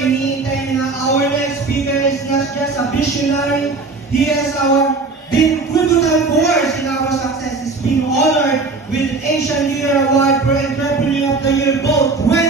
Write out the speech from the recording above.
iniintay na our next speaker is not just a visionary, he is our